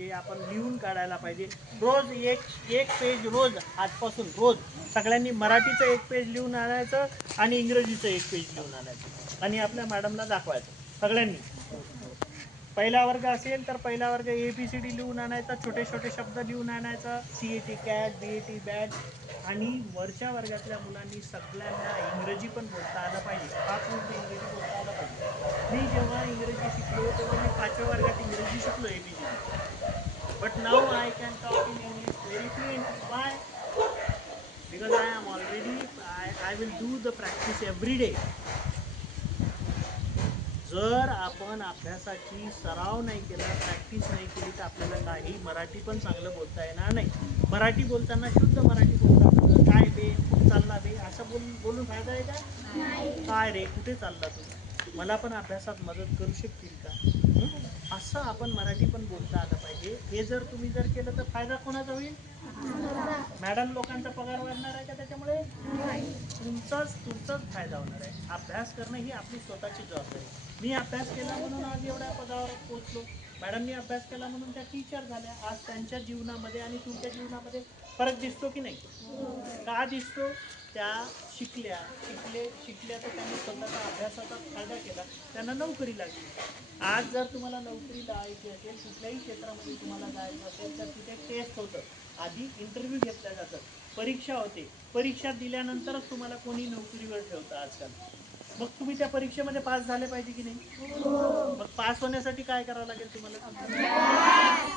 पाहिजे, आपण लिहून काढायला पाहिजे. रोज एक पेज रोज, आजपासून रोज सगळ्यांनी मराठीचं एक पेज लिहून आणायचं आणि इंग्रजीचं एक पेज लिहून आणायचं आणि आपल्या मॅडमला दाखवायचं सगळ्यांनी. पहिला वर्ग असेल तर पहिला वर्ग ABCD लिहून आणायचा, छोटे छोटे शब्द लिहून आणायचा, CAT कॅट, BAT बॅट. आणि वरच्या वर्गातल्या मुलांनी सगळ्यांना इंग्रजी पण बोलता आलं पाहिजे, पूर्ण इंग्रजी बोलता आलं पाहिजे. मी जेव्हा इंग्रजी शिकलो तेव्हा मी 5व्या वर्गात इंग्रजी शिकलो ABCD. But now I can talk in English very fluently. Y? Because I am already I will do the practice every day. जर आपण अभ्यासाची सराव नाही केला, प्रॅक्टिस नाही केली तर आपल्याला काही मराठी पण चांगलं बोलता येणार नाही. मराठी बोलताना शुद्ध मराठी बोलता, काय बे, कुठे चालला बे, असं बोलून फायदा आहे का? काय रे, कुठे चालला तू, मला पण अभ्यासात मदत करू शकतील का, असं आपण मराठी पण बोलता आलं पाहिजे. हे जर तुम्ही केलं तर फायदा कोणाचा होईल? मॅडम लोकांचा पगार वाढणार आहे का त्याच्यामुळे? तुमचाच फायदा होणार आहे. अभ्यास करणं ही आपली स्वतःची जबाबदारी. मी अभ्यास केला म्हणून आज एवढ्या पदावर पोहोचलो, मॅडमनी अभ्यास केला म्हणून त्या टीचर झाल्या. आज त्यांच्या जीवनामध्ये आणि तुमच्या जीवनामध्ये फरक दिसतो की नाही? का दिसतो? त्या शिकल्या तर त्यांनी स्वतःचा अभ्यासाचा फायदा केला, त्यांना नोकरी लागली. आज जर तुम्हाला नोकरी लावायची असेल, कुठल्याही क्षेत्रामध्ये तुम्हाला जायचं असेल तर तिथे टेस्ट होतं, आधी इंटरव्ह्यू घेतल्या जातं, परीक्षा होते, परीक्षा दिल्यानंतरच तुम्हाला कोणी नोकरीवर ठेवतं आजकाल. मग तुम्ही त्या परीक्षेमध्ये पास झाले पाहिजे की नाही? मग पास होण्यासाठी काय करावं लागेल तुम्हाला?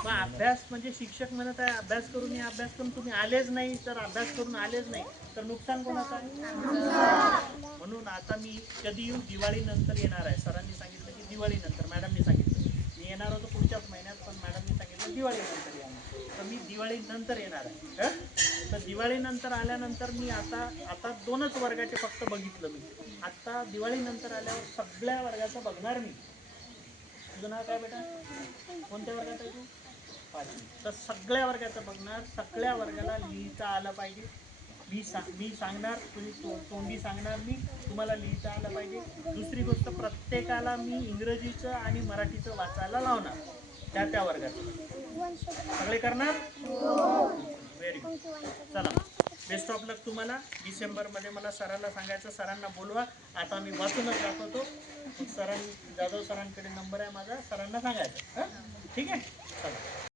मग अभ्यास म्हणजे शिक्षक म्हणत आहे अभ्यास करून या, अभ्यास करून तुम्ही आलेच नाही तर, अभ्यास करून आलेच नाही तर नुकसान कोणाचं आहे? म्हणून आता मी कधी येऊ? दिवाळीनंतर येणार आहे. सरांनी सांगितलं की दिवाळीनंतर, मॅडमनी सांगितलं. मी येणार होतो पुढच्याच महिन्यात, पण मॅडमनी सांगितलं दिवाळीनंतर या, तर मी दिवाळीनंतर येणार आहे. तर दिवाळीनंतर आल्यानंतर मी आता 2च वर्गाचे फक्त बघितलं मी. आता दिवाळीनंतर आल्यावर सगळ्या वर्गाचं बघणार मी. तुझं नाव काय बेटा? कोणत्या वर्गात आहे तू? 5वी. तर सगळ्या वर्गाचं बघणार, सगळ्या वर्गाला लिहिता आलं पाहिजे. मी सांगणार, तुम्ही तोंडी सांगणार, मी तुम्हाला लिहिता आलं पाहिजे. दुसरी गोष्ट, प्रत्येकाला मी इंग्रजीचं आणि मराठीचं वाचायला लावणार त्या वर्गात. सगळे करणार? Very good. चला, बेस्ट ऑफ लक तुम्हाला. डिसेंबरमध्ये मला सरांना सांगायचं, सरांना बोलवा. आता मी वाचूनच दाखवतो. जाधव सरांकडे नंबर आहे माझा, सरांना सांगायचं. ठीक आहे, चला.